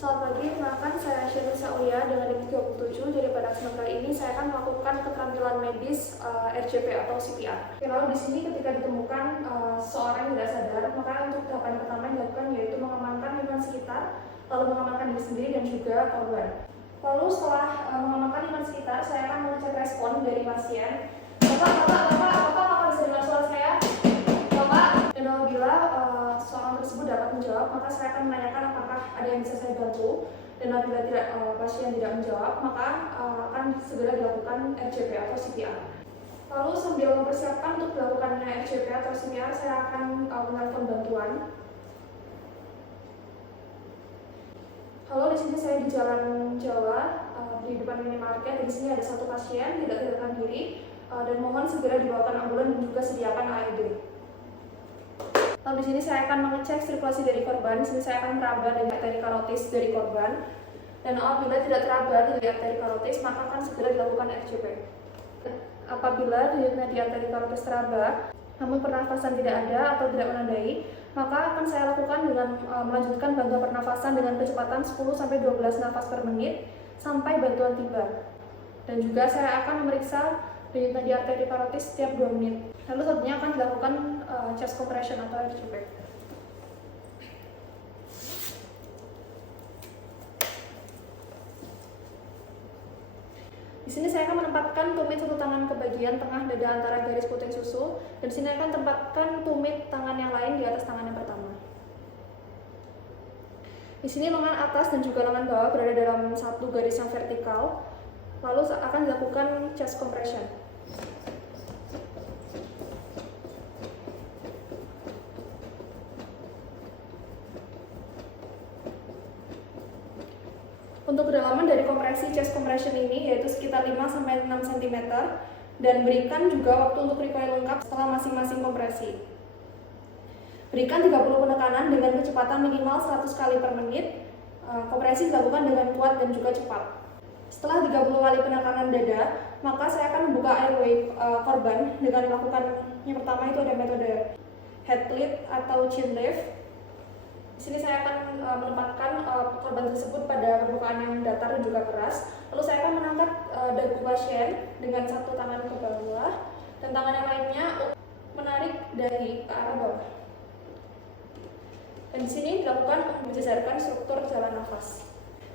Selamat pagi, perkenalkan saya Syarisa Ulia dengan NIM 37. Jadi pada kesempatan kali ini saya akan melakukan keterampilan medis RCP atau CPR. Lalu di sini ketika ditemukan seorang yang tidak sadar, maka untuk tahapan pertama yang dilakukan yaitu mengamankan lingkungan sekitar, lalu mengamankan diri sendiri dan juga korban. Lalu setelah mengamankan lingkungan sekitar, saya akan mengecek respon dari pasien. Bapak bisa dengar suara saya? Bapak, dan apabila seorang tersebut dapat menjawab, maka saya akan menanyakan apakah ada yang bisa saya bantu. Dan apabila pasien tidak menjawab, maka akan segera dilakukan RCP atau CPR. Lalu sambil mempersiapkan untuk dilakukannya RCP atau CPR, saya akan menelpon bantuan. Halo, di sini saya di Jalan Jawa, di depan minimarket. Di sini ada satu pasien tidak sadarkan diri, dan mohon segera dibawakan ambulan dan juga sediakan AED. Lalu di sini saya akan mengecek sirkulasi dari korban. Di sini saya akan meraba dari arteri karotis dari korban. Dan apabila tidak teraba di arteri karotis, maka akan segera dilakukan RCP. Apabila di arteri karotis teraba, namun pernafasan tidak ada atau tidak menandai, maka akan saya lakukan dengan melanjutkan bantuan pernafasan dengan kecepatan 10-12 nafas per menit sampai bantuan tiba. Dan juga saya akan memeriksa di arteri karotis setiap 2 menit. Lalu selanjutnya akan dilakukan chest compression atau RCP. Di sini saya akan menempatkan tumit satu tangan ke bagian tengah dada antara garis puting susu, dan di sini akan tempatkan tumit tangan yang lain di atas tangan yang pertama. Di sini lengan atas dan juga lengan bawah berada dalam satu garis yang vertikal. Lalu akan dilakukan chest compression. Untuk kedalaman dari kompresi chest compression ini yaitu sekitar 5-6 cm, dan berikan juga waktu untuk recoil lengkap setelah masing-masing kompresi. Berikan 30 penekanan dengan kecepatan minimal 100 kali per menit. Kompresi dilakukan dengan kuat dan juga cepat. Setelah 30 kali penekanan dada, maka saya akan membuka airway korban dengan melakukan yang pertama itu ada metode head lift atau chin lift. Di sini saya akan menempatkan korban tersebut pada permukaan yang datar dan juga keras. Lalu saya akan mengangkat dagu pasien dengan satu tangan ke bawah dan tangan yang lainnya menarik dahi ke arah bawah. Dan di sini dilakukan untuk menyesuaikan struktur jalan nafas.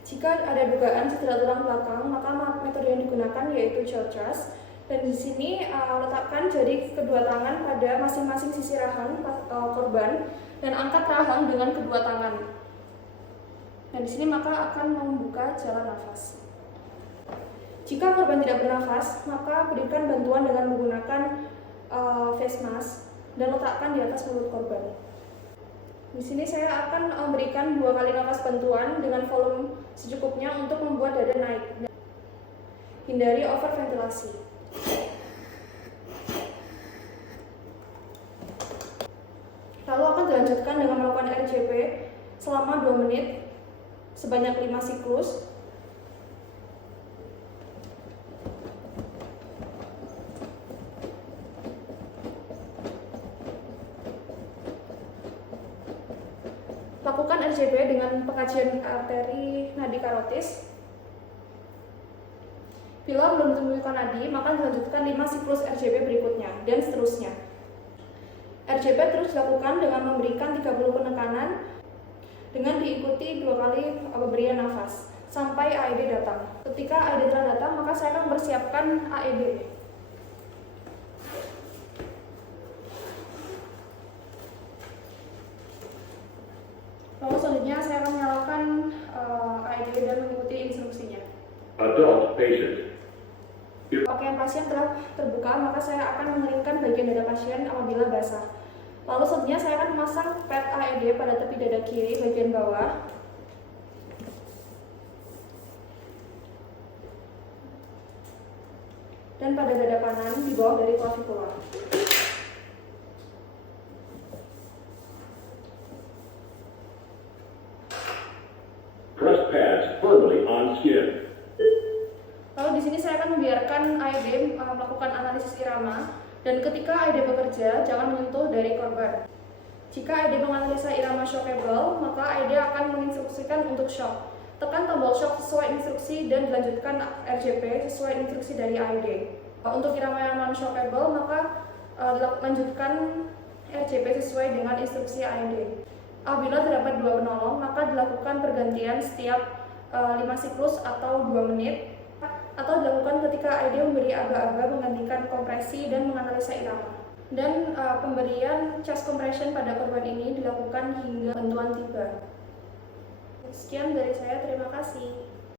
Jika ada dugaan cedera tulang belakang, maka metode yang digunakan yaitu jaw thrust. Dan di sini letakkan jari kedua tangan pada masing-masing sisi rahang korban dan angkat rahang dengan kedua tangan. Dan di sini maka akan membuka jalan nafas. Jika korban tidak bernafas, maka berikan bantuan dengan menggunakan face mask dan letakkan di atas mulut korban. Di sini saya akan memberikan 2 kali nafas bantuan dengan volume secukupnya untuk membuat dada naik. Hindari overventilasi. Lalu akan dilanjutkan dengan melakukan RCP selama 2 menit sebanyak 5 siklus. Lakukan RCP dengan pengajian arteri nadi karotis. Bila belum ditemukan nadi, maka dilanjutkan 5 siklus RCP berikutnya, dan seterusnya. RCP terus dilakukan dengan memberikan 30 penekanan dengan diikuti 2 kali pemberian nafas sampai AED datang. Ketika AED telah datang, maka saya akan mempersiapkan AED. Lalu selanjutnya saya akan menyalakan AED dan mengikuti instruksinya. Adult patient. Pakaian pasien telah terbuka, maka saya akan mengeringkan bagian dada pasien apabila basah. Lalu selanjutnya saya akan memasang pad AED pada tepi dada kiri bagian bawah. Dan pada dada kanan di bawah dari clavicular. Press pads firmly on skin. Lalu di sini saya akan membiarkan AED melakukan analisis irama, dan ketika AED bekerja jangan menyentuh dari korban. Jika ID menganalisa irama shockable, maka ID akan menginstruksikan untuk shock. Tekan tombol shock sesuai instruksi dan dilanjutkan RJP sesuai instruksi dari ID. Untuk irama yang non-shockable, maka lanjutkan RJP sesuai dengan instruksi ID. Apabila terdapat dua penolong, maka dilakukan pergantian setiap 5 siklus atau 2 menit, atau dilakukan ketika ID memberi aba-aba menggantikan kompresi dan menganalisa irama. Dan pemberian chest compression pada korban ini dilakukan hingga bantuan tiba. Sekian dari saya, terima kasih.